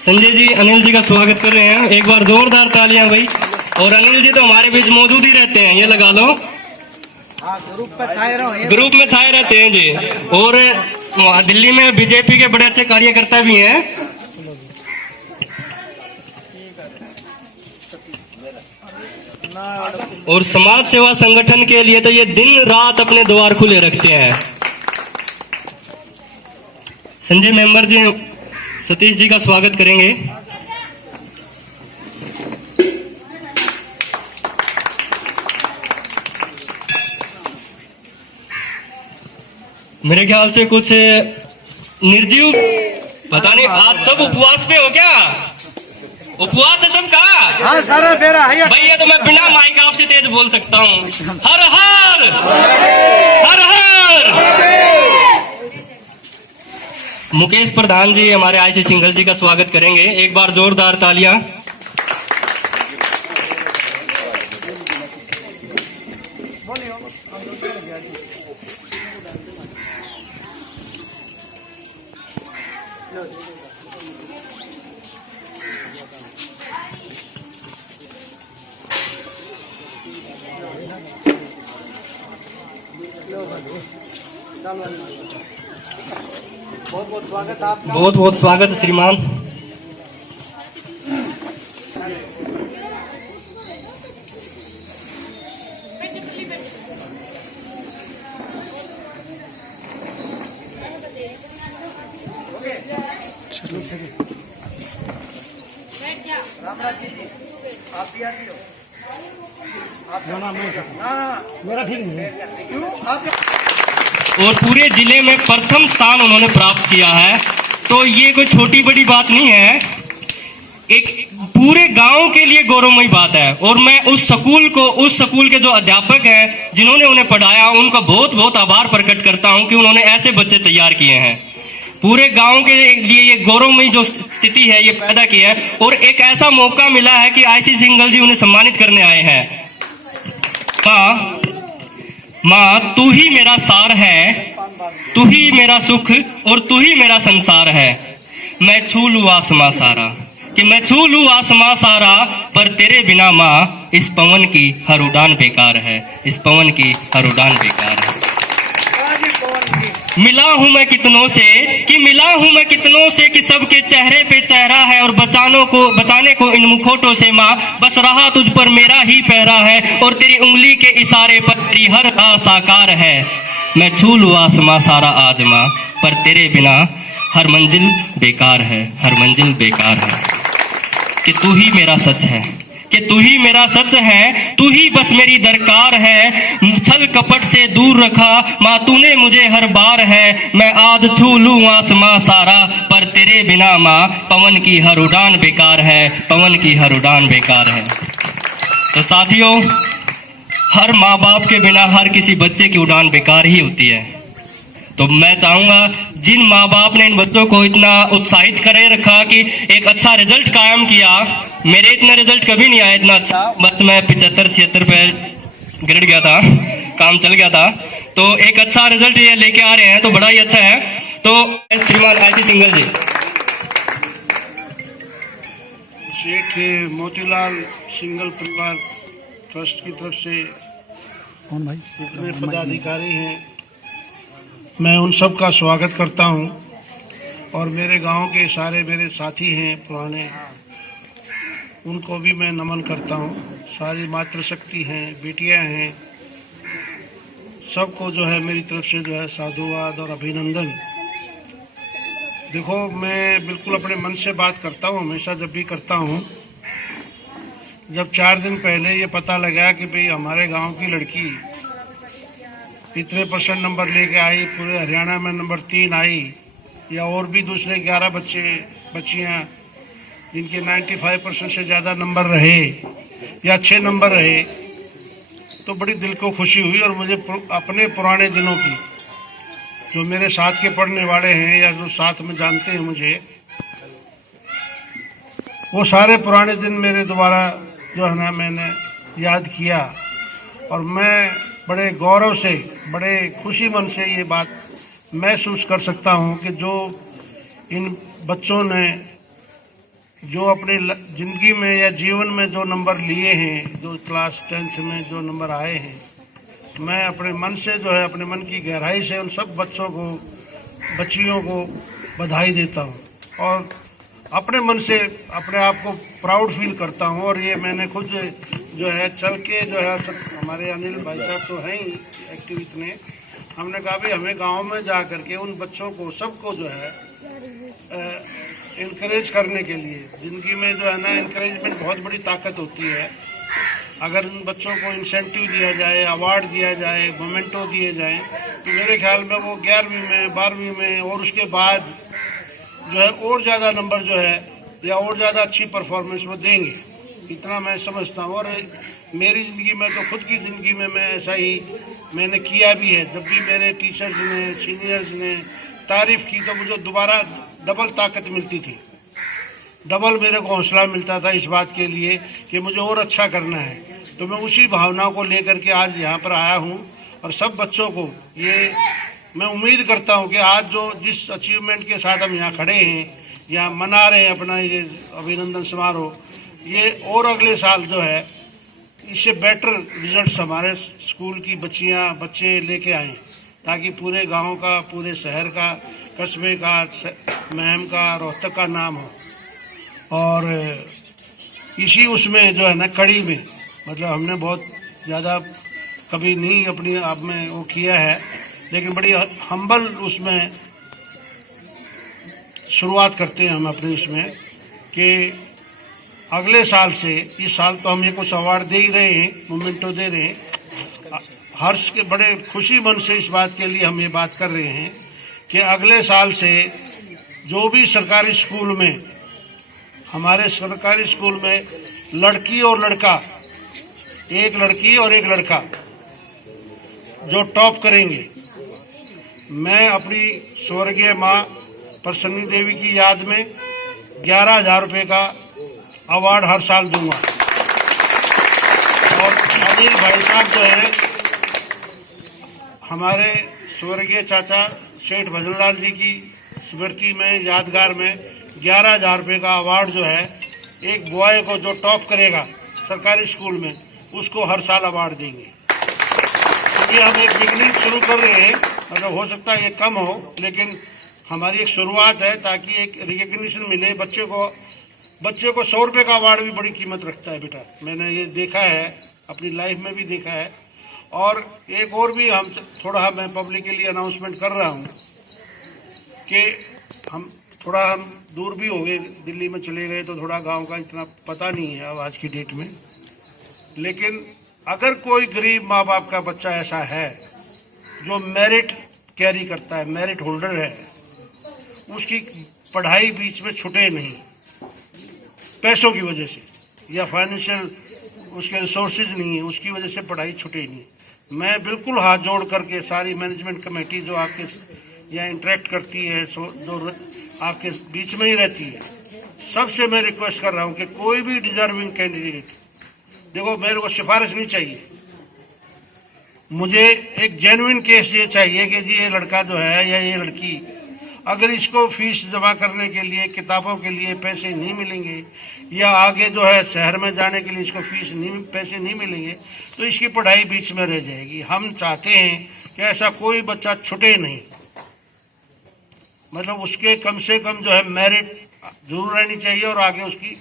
संजय जी अनिल जी का स्वागत कर रहे हैं, एक बार जोरदार तालियां भाई। और अनिल जी तो हमारे बीच मौजूद ही रहते हैं, ये लगा लो, ग्रुप में छाए रहते हैं जी। और दिल्ली में बीजेपी के बड़े अच्छे कार्यकर्ता भी हैं। और समाज सेवा संगठन के लिए तो ये दिन रात अपने द्वार खुले रखते हैं। संजय मेंबर जी सतीश जी का स्वागत करेंगे। मेरे ख्याल से कुछ निर्जीव, पता नहीं आज सब उपवास पे हो क्या? उपवास है सबका? हाँ सारा फेरा है भैया, तो मैं बिना माइक आपसे तेज बोल सकता हूँ। हर हर हर हर। मुकेश प्रधान जी हमारे आईसी सिंघल जी का स्वागत करेंगे, एक बार जोरदार तालियां। बहुत स्वागत आपका। बहुत बहुत स्वागत श्रीमान। रामराज जी आप भी आती हो? मेरा ठीक नहीं है। क्यों? आप और पूरे जिले में प्रथम स्थान उन्होंने प्राप्त किया है, तो ये कोई छोटी बड़ी बात नहीं है, एक पूरे गांव के लिए गौरवमयी बात है। और मैं उस स्कूल के जो अध्यापक हैं जिन्होंने उन्हें पढ़ाया, उनका बहुत बहुत आभार प्रकट करता हूं कि उन्होंने ऐसे बच्चे तैयार किए हैं। पूरे गांव के लिए ये गौरवमयी जो स्थिति है ये पैदा की है। और एक ऐसा मौका मिला है कि आईसी सिंघल जी उन्हें सम्मानित करने आए हैं। माँ तू ही मेरा सार है, तू ही मेरा सुख और तू ही मेरा संसार है। मैं छू लूं आसमां सारा, कि मैं छू लूं आसमां सारा, पर तेरे बिना माँ इस पवन की हर उड़ान बेकार है, इस पवन की हर उड़ान बेकार है। मिला हूं मैं कितनों से कि सबके चेहरे पे चेहरा है, और बचाने को इन मुखौटों से माँ बस रहा तुझ पर मेरा ही पहरा है, और तेरी उंगली के इशारे पर तेरी हर राह साकार है। मैं छू लूं आसमां सारा आज माँ, पर तेरे बिना हर मंजिल बेकार है, हर मंजिल बेकार है। कि तू ही मेरा सच है, कि तू ही मेरा सच है, तू ही बस मेरी दरकार है। छल कपट से दूर रखा माँ तूने मुझे हर बार है। मैं आज छू लूं आसमां सारा, पर तेरे बिना माँ पवन की हर उड़ान बेकार है, पवन की हर उड़ान बेकार है। तो साथियों, हर माँ बाप के बिना हर किसी बच्चे की उड़ान बेकार ही होती है। तो मैं चाहूंगा जिन माँ बाप ने इन बच्चों को इतना उत्साहित करे रखा कि एक अच्छा रिजल्ट कायम किया, मेरे इतना रिजल्ट कभी नहीं आया इतना अच्छा, बस मैं 75-76 पे गिर गया था, काम चल गया था। तो एक अच्छा रिजल्ट ये लेके आ रहे हैं तो बड़ा ही अच्छा है। तो श्रीमान आईसी सिंघल जी। सेठ मोतीलाल सिंघल परिवार ट्रस्ट की तरफ से कौन भाई जितने पदाधिकारी हैं, मैं उन सब का स्वागत करता हूं। और मेरे गांव के सारे मेरे साथी हैं पुराने, उनको भी मैं नमन करता हूं। सारी मातृशक्ति हैं, बेटियां हैं, सबको जो है मेरी तरफ से जो है साधुवाद और अभिनंदन। देखो, मैं बिल्कुल अपने मन से बात करता हूं, हमेशा जब भी करता हूं। जब 4 दिन पहले ये पता लगा कि भाई हमारे गांव की लड़की इतने % नंबर लेके आई, पूरे हरियाणा में नंबर 3 आई, या और भी दूसरे 11 बच्चियां जिनके 95% से ज़्यादा नंबर रहे या अच्छे नंबर रहे, तो बड़ी दिल को खुशी हुई। और मुझे अपने पुराने दिनों की, जो मेरे साथ के पढ़ने वाले हैं या जो साथ में जानते हैं मुझे, वो सारे पुराने दिन मेरे द्वारा जो है ना मैंने याद किया। और मैं बड़े गौरव से, बड़े खुशी मन से ये बात महसूस कर सकता हूँ कि जो इन बच्चों ने जो अपने जिंदगी में या जीवन में जो नंबर लिए हैं, जो क्लास 10th में जो नंबर आए हैं, मैं अपने मन से जो है, अपने मन की गहराई से उन सब बच्चों को, बच्चियों को बधाई देता हूँ और अपने मन से अपने आप को प्राउड फील करता हूँ। और ये मैंने खुद जो है चल के जो है, हमारे अनिल भाई साहब तो हैं ही एक्टिव इतने, हमने कहा भी हमें गांव में जा करके उन बच्चों को सबको जो है इनकरेज करने के लिए, जिंदगी में जो है ना इनकरेजमेंट बहुत बड़ी ताकत होती है। अगर उन बच्चों को इंसेंटिव दिया जाए, अवार्ड दिया जाए, मोमेंटो दिए जाए, तो मेरे ख्याल में वो 11वीं में, 12वीं में और उसके बाद जो है और ज़्यादा नंबर जो है या और ज़्यादा अच्छी परफॉर्मेंस वो देंगे, इतना मैं समझता हूँ। और मेरी ज़िंदगी में तो खुद की ज़िंदगी में मैं ऐसा ही मैंने किया भी है। जब भी मेरे टीचर्स ने, सीनियर्स ने तारीफ़ की तो मुझे दोबारा डबल ताकत मिलती थी, डबल मेरे को हौसला मिलता था इस बात के लिए कि मुझे और अच्छा करना है। तो मैं उसी भावना को लेकर के आज यहाँ पर आया हूँ और सब बच्चों को ये मैं उम्मीद करता हूँ कि आज जो जिस अचीवमेंट के साथ हम यहाँ खड़े हैं, यहाँ मना रहे हैं अपना ये अभिनंदन समारोह, ये और अगले साल जो है इससे बेटर रिजल्ट्स हमारे स्कूल की बच्चियाँ, बच्चे लेके आएँ, ताकि पूरे गांव का, पूरे शहर का, कस्बे का, महम का, रोहतक का नाम हो। और इसी उसमें जो है ना कड़ी में, मतलब हमने बहुत ज़्यादा कभी नहीं अपनी आप में वो किया है, लेकिन बड़ी हम्बल उसमें शुरुआत करते हैं हम अपने उसमें कि अगले साल से, इस साल तो हम ये कुछ अवार्ड दे ही रहे हैं, मोमेंटो दे रहे हैं, हर्ष के बड़े खुशी मन से इस बात के लिए हम ये बात कर रहे हैं कि अगले साल से जो भी सरकारी स्कूल में, हमारे सरकारी स्कूल में लड़की और लड़का, एक लड़की और एक लड़का जो टॉप करेंगे, मैं अपनी स्वर्गीय माँ प्रसन्नी देवी की याद में 11,000 रुपये का अवार्ड हर साल दूंगा। और अनिल भाई साहब जो है, हमारे स्वर्गीय चाचा सेठ भजनलाल जी की स्मृति में, यादगार में 11,000 रुपये का अवार्ड जो है, एक बॉय को जो टॉप करेगा सरकारी स्कूल में, उसको हर साल अवार्ड देंगे। तो ये हम एक बिगनिंग शुरू कर रहे हैं, मतलब हो सकता है ये कम हो, लेकिन हमारी एक शुरुआत है ताकि एक रिकग्निशन मिले बच्चे को। 100 रुपये का अवार्ड भी बड़ी कीमत रखता है बेटा, मैंने ये देखा है, अपनी लाइफ में भी देखा है। और एक और भी हम थोड़ा मैं पब्लिकली अनाउंसमेंट कर रहा हूँ कि हम दूर भी हो गए, दिल्ली में चले गए तो थोड़ा गांव का इतना पता नहीं है अब आज की डेट में, लेकिन अगर कोई गरीब माँ बाप का बच्चा ऐसा है जो मेरिट कैरी करता है, मेरिट होल्डर है, उसकी पढ़ाई बीच में छूटे नहीं पैसों की वजह से या फाइनेंशियल उसके रिसोर्सेज नहीं है, उसकी वजह से पढ़ाई छूटे नहीं, मैं बिल्कुल हाथ जोड़ करके सारी मैनेजमेंट कमेटी जो आपके यहाँ इंटरेक्ट करती है, जो आपके बीच में ही रहती है, सबसे मैं रिक्वेस्ट कर रहा हूँ कि कोई भी डिजर्विंग कैंडिडेट, देखो मेरे को सिफारिश नहीं चाहिए, मुझे एक जेन्युइन केस ये चाहिए कि जी ये लड़का जो है या ये लड़की, अगर इसको फीस जमा करने के लिए, किताबों के लिए पैसे नहीं मिलेंगे, या आगे जो है शहर में जाने के लिए इसको पैसे नहीं मिलेंगे, तो इसकी पढ़ाई बीच में रह जाएगी। हम चाहते हैं कि ऐसा कोई बच्चा छूटे नहीं, मतलब उसके कम से कम जो है मेरिट जरूर रहनी चाहिए और आगे उसकी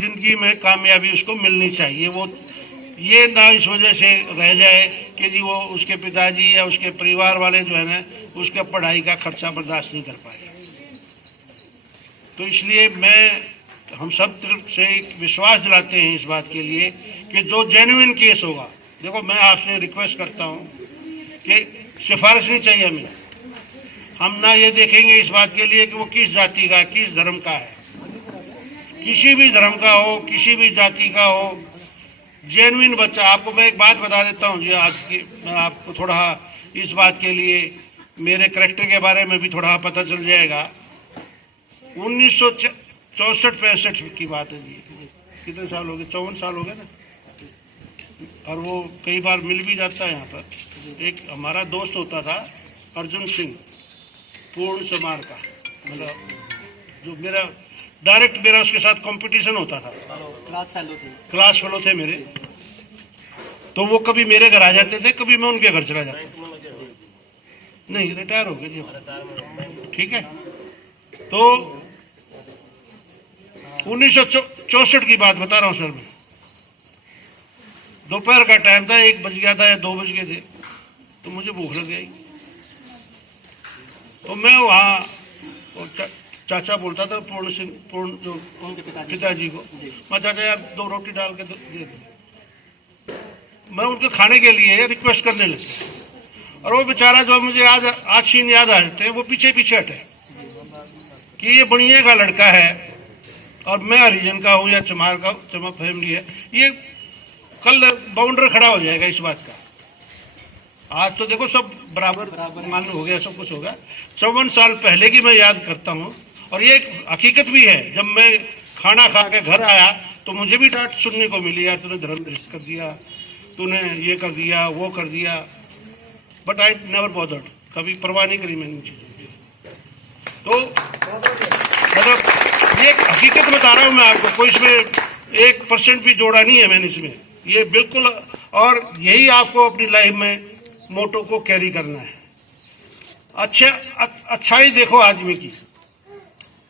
जिंदगी में कामयाबी उसको मिलनी चाहिए। वो ये ना इस वजह से रह जाए कि जी वो उसके पिताजी या उसके परिवार वाले जो है ना उसका पढ़ाई का खर्चा बर्दाश्त नहीं कर पाए। तो इसलिए हम सब तरफ से एक विश्वास दिलाते हैं इस बात के लिए कि जो जेन्युइन केस होगा, देखो मैं आपसे रिक्वेस्ट करता हूँ कि सिफारिश नहीं चाहिए हमें, हम ना ये देखेंगे इस बात के लिए कि वो किस जाति का, किस धर्म का है, किसी भी धर्म का हो, किसी भी जाति का हो, जेन्युइन बच्चा। आपको मैं एक बात बता देता हूँ जी, आज की मैं आपको थोड़ा इस बात के लिए मेरे करैक्टर के बारे में भी थोड़ा पता चल जाएगा। 1964-65 की बात है जी, कितने साल हो गए, 54 साल हो गए ना, और वो कई बार मिल भी जाता है यहाँ पर। एक हमारा दोस्त होता था अर्जुन सिंह, पूर्ण चमार का, मतलब जो मेरा डायरेक्ट मेरा उसके साथ कंपटीशन होता था, क्लास फेलो थे मेरे, तो वो कभी मेरे घर आ जाते थे, कभी मैं उनके घर चला जाता था। नहीं, रिटायर हो गए जी, ठीक है। तो 1964 की बात बता रहा हूँ सर मैं। दोपहर का टाइम था, 1 बज गया था या 2 बज गए थे, तो मुझे भूख लग गई। तो मैं वहाँ चाचा बोलता था पूर्ण जो उनके पिताजी को, मैं चाचा यार 2 रोटी डाल के दे दे। मैं उनके खाने के लिए रिक्वेस्ट करने लगा, और वो बेचारा जो मुझे आज सीन याद आ जाते हैं, वो पीछे पीछे हटे कि ये बनिए का लड़का है और मैं हरिजन का हूँ या चमार का, चमा फैमिली है, ये कल बाउंडर खड़ा हो जाएगा इस बात का। आज तो देखो सब बराबर मालूम हो गया, सब कुछ हो गया। 54 साल पहले की मैं याद करता हूँ, और ये एक हकीकत भी है। जब मैं खाना खा के घर आया तो मुझे भी डांट सुनने को मिली, यार तूने धर्म भ्रष्ट कर दिया, तूने ये कर दिया, वो कर दिया, बट आई नेवर बॉदर्ड, कभी परवाह नहीं करी मैंने इन चीजों की। तो मतलब ये हकीकत बता रहा हूँ मैं आपको, कोई इसमें 1% भी जोड़ा नहीं है मैंने इसमें, ये बिल्कुल। और यही आपको अपनी लाइफ में मोटो को कैरी करना है। अच्छाई देखो आदमी की।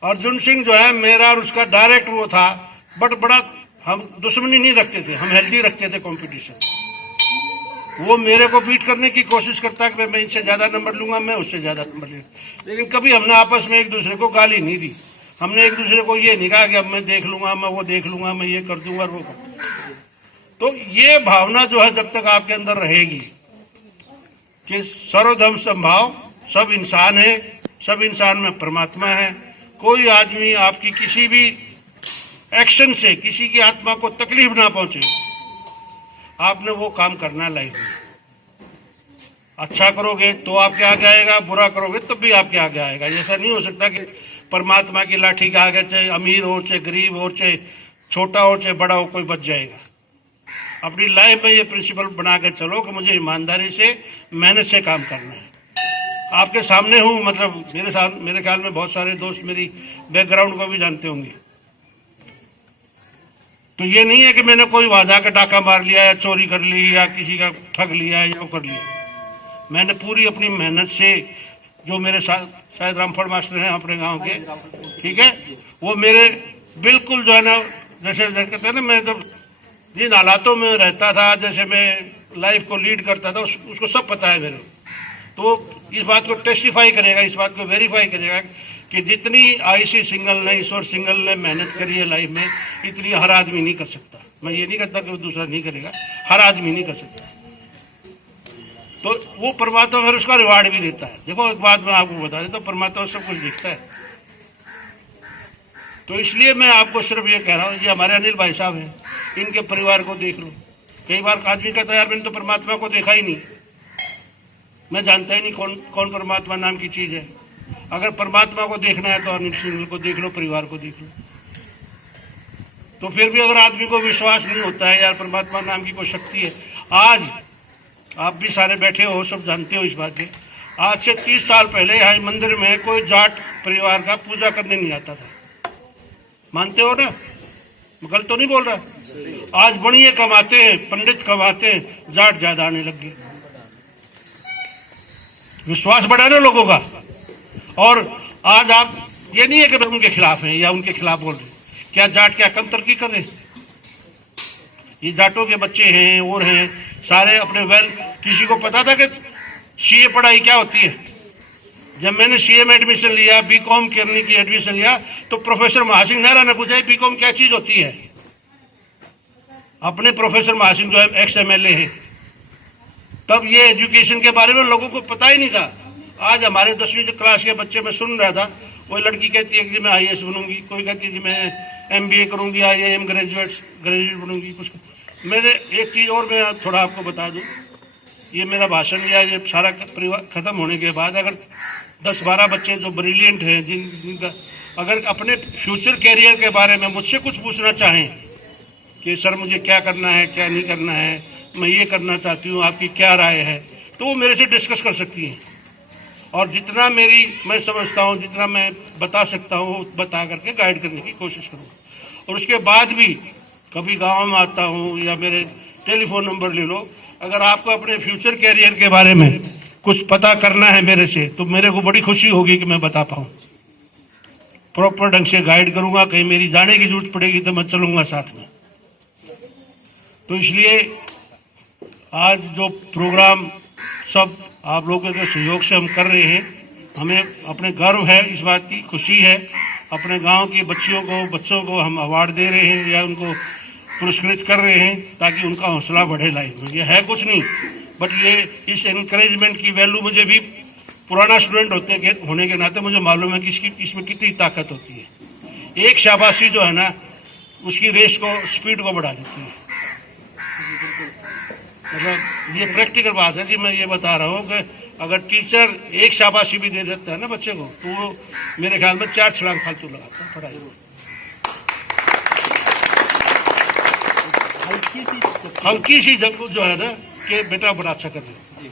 अर्जुन सिंह जो है मेरा और उसका डायरेक्ट वो था, बट बड़ा हम दुश्मनी नहीं रखते थे, हम हेल्दी रखते थे कंपटीशन। वो मेरे को बीट करने की कोशिश करता कि मैं इनसे ज्यादा नंबर लूंगा, मैं उससे ज्यादा नंबर लूंगा, लेकिन कभी हमने आपस में एक दूसरे को गाली नहीं दी। हमने एक दूसरे को ये नहीं कहा कि अब मैं देख लूंगा, मैं वो देख लूंगा, मैं ये कर दूंगा, वो कर दूंगा। तो ये भावना जो है जब तक आपके अंदर रहेगी कि सर्वधर्म समभाव, सब इंसान है, सब इंसान में परमात्मा है, कोई आदमी आपकी किसी भी एक्शन से किसी की आत्मा को तकलीफ ना पहुंचे, आपने वो काम करना है लाइफ में। अच्छा करोगे तो आपके आगे आएगा, बुरा करोगे तब भी आपके आगे आएगा। ऐसा नहीं हो सकता कि परमात्मा की लाठी के आगे चाहे अमीर हो, चाहे गरीब हो, चाहे छोटा हो, चाहे बड़ा हो, कोई बच जाएगा। अपनी लाइफ में ये प्रिंसिपल बना के चलो कि मुझे ईमानदारी से, मेहनत से काम करना है। आपके सामने हूँ, मतलब मेरे ख्याल में बहुत सारे दोस्त मेरी बैकग्राउंड को भी जानते होंगे। तो ये नहीं है कि मैंने कोई वहां जाकर डाका मार लिया या चोरी कर ली या किसी का ठग लिया या वो कर लिया। मैंने पूरी अपनी मेहनत से, जो मेरे साथ शायद रामफल मास्टर हैं अपने गांव के, ठीक है, वो मेरे बिल्कुल जो है ना, जैसे कहते हैं ना, मैं जब जिन हालातों में रहता था, जैसे मैं लाइफ को लीड करता था, उसको सब पता है मेरे। तो इस बात को टेस्टिफाई करेगा, इस बात को वेरीफाई करेगा कि जितनी आईसी सिंगल ने, ईश्वर सिंगल ने मेहनत करी है लाइफ में, इतनी हर आदमी नहीं कर सकता। मैं ये नहीं कहता कि वो दूसरा नहीं करेगा, हर आदमी नहीं कर सकता। तो वो परमात्मा फिर उसका रिवार्ड भी देता है। देखो एक बात मैं आपको बता देता हूँ, परमात्मा सब कुछ दिखता है। तो इसलिए मैं आपको सिर्फ ये कह रहा हूँ, ये हमारे अनिल भाई साहब हैं, इनके परिवार को देख लो। कई बार आदमी कहता है यार मैंने तो परमात्मा को देखा ही नहीं, मैं जानता ही नहीं कौन परमात्मा नाम की चीज है। अगर परमात्मा को देखना है तो अनिल सिंह को देख लो, परिवार को देख लो। तो फिर भी अगर आदमी को विश्वास नहीं होता है यार परमात्मा नाम की कोई शक्ति है, आज आप भी सारे बैठे हो, सब जानते हो इस बात के, आज से 30 साल पहले यहाँ मंदिर में कोई जाट परिवार का पूजा करने नहीं आता था। मानते हो ना, गलत तो नहीं बोल रहा। आज बणिए कमाते हैं, पंडित कमाते हैं, जाट ज्यादा आने लग गए। विश्वास बढ़ा ना लोगों का। और आज आप ये नहीं है कि उनके खिलाफ हैं या उनके खिलाफ बोल रहे हैं, क्या जाट क्या कम तरक्की कर रहे हैं? ये जाटों के बच्चे हैं और हैं सारे अपने किसी को पता था कि सीए पढ़ाई क्या होती है? जब मैंने सीए में एडमिशन लिया, बीकॉम करने की एडमिशन लिया, तो प्रोफेसर महासिंह नेहरा ने पूछा बीकॉम क्या चीज होती है। अपने प्रोफेसर महासिंह जो है एक्स एमएलए है, तब ये एजुकेशन के बारे में लोगों को पता ही नहीं था। आज हमारे 10वीं क्लास के बच्चे में सुन रहा था, वो लड़की कहती है कि मैं आईएएस बनूंगी, कोई कहती है कि मैं एमबीए करूंगी, आईआईएम ग्रेजुएट बनूंगी। कुछ मैंने एक चीज और मैं थोड़ा आपको बता दूं, ये मेरा भाषण या ये सारा परिवार खत्म होने के बाद अगर 10-12 बच्चे जो ब्रिलियंट हैं, जिनका अगर अपने फ्यूचर कैरियर के बारे में मुझसे कुछ पूछना चाहें कि सर मुझे क्या करना है, क्या नहीं करना है, मैं ये करना चाहती हूँ, आपकी क्या राय है, तो वो मेरे से डिस्कस कर सकती हैं। और जितना मैं समझता हूँ, जितना मैं बता सकता हूँ, बता करके गाइड करने की कोशिश करूँगा। और उसके बाद भी कभी गांव में आता हूँ या मेरे टेलीफोन नंबर ले लो, अगर आपको अपने फ्यूचर कैरियर के बारे में कुछ पता करना है मेरे से, तो मेरे को बड़ी खुशी होगी कि मैं बता पाऊँ। प्रॉपर ढंग से गाइड करूंगा, कहीं मेरी जाने की जरूरत पड़ेगी तो मैं चलूंगा साथ में। तो इसलिए आज जो प्रोग्राम सब आप लोगों के सहयोग से हम कर रहे हैं, हमें अपने गर्व है, इस बात की खुशी है। अपने गांव की बच्चों को हम अवार्ड दे रहे हैं या उनको पुरस्कृत कर रहे हैं ताकि उनका हौसला बढ़े लाइफ में। ये है कुछ नहीं, बट ये इस एनकरेजमेंट की वैल्यू मुझे भी पुराना स्टूडेंट होने के नाते मुझे मालूम है कि इसमें कितनी ताकत होती है। एक शाबाशी जो है ना, उसकी रेस को, स्पीड को बढ़ा देती है। मतलब ये प्रैक्टिकल बात है कि मैं ये बता रहा हूँ कि अगर टीचर एक शाबाशी भी दे देता है ना बच्चे को, तो वो मेरे ख्याल में 4 छलांग फालतू लगाता है पढ़ाई में। हल्की सी जो है ना कि बेटा बड़ा अच्छा कर रहे।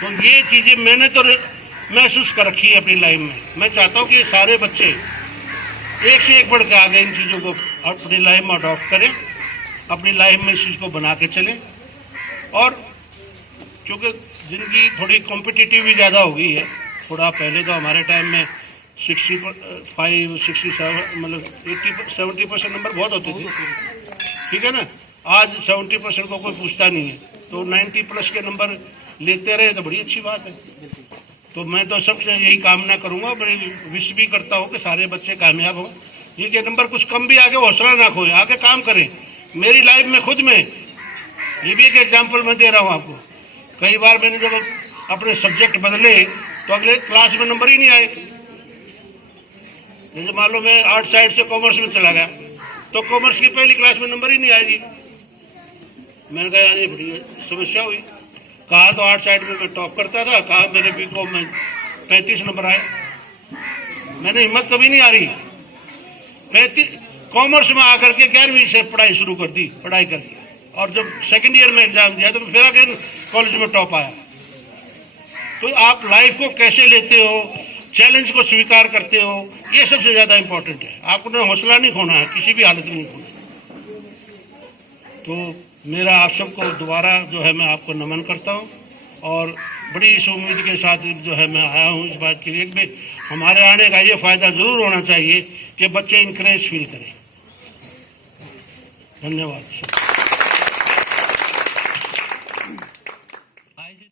तो ये चीजें मैंने तो महसूस कर रखी है अपनी लाइफ में। मैं चाहता हूँ कि सारे बच्चे एक से एक बढ़ के आगे इन चीजों को अपनी लाइफ में अडॉप्ट करें, अपनी लाइफ में इस चीज को बना के चलें। और क्योंकि जिंदगी थोड़ी कॉम्पिटिटिव भी ज़्यादा हो गई है, थोड़ा पहले तो हमारे टाइम में 65, 67 मतलब 70% नंबर बहुत होते थे, ठीक है ना। आज 70% को कोई पूछता नहीं है, तो 90+ के नंबर लेते रहे तो बड़ी अच्छी बात है। तो मैं तो सबसे यही कामना करूंगा, बड़ी विश भी करता हूँ कि सारे बच्चे कामयाब हों। ये नंबर कुछ कम भी आगे हौसला ना खोए, आगे काम करें। मेरी लाइफ में खुद में ये भी एक एग्जाम्पल मैं दे रहा हूँ आपको। कई बार मैंने जब अपने सब्जेक्ट बदले तो अगले क्लास में नंबर ही नहीं आए। जैसे मान लो मैं आर्ट साइड से कॉमर्स में चला गया, तो कॉमर्स की पहली क्लास में नंबर ही नहीं आएगी। मैंने कहा यार ये बड़ी समस्या हुई। कहा तो आर्ट साइड में मैं टॉप करता था, कहा मेरे बीकॉम में 35 नंबर आए। मैंने हिम्मत कभी नहीं आ रही, 35 कॉमर्स में आकर के 11वीं से पढ़ाई शुरू कर दी, पढ़ाई कर दी। और जब सेकंड ईयर में एग्जाम दिया तो फिर आगे कॉलेज में टॉप आया। तो आप लाइफ को कैसे लेते हो, चैलेंज को स्वीकार करते हो, ये सबसे ज्यादा इंपॉर्टेंट है। आपको हौसला नहीं खोना है, किसी भी हालत में नहीं खोना। तो मेरा आप सबको दोबारा जो है मैं आपको नमन करता हूँ, और बड़ी इस उम्मीद के साथ जो है मैं आया हूँ इस बात के लिए कि हमारे आने का ये फायदा जरूर होना चाहिए कि बच्चे इंकरेज फील करें। धन्यवाद।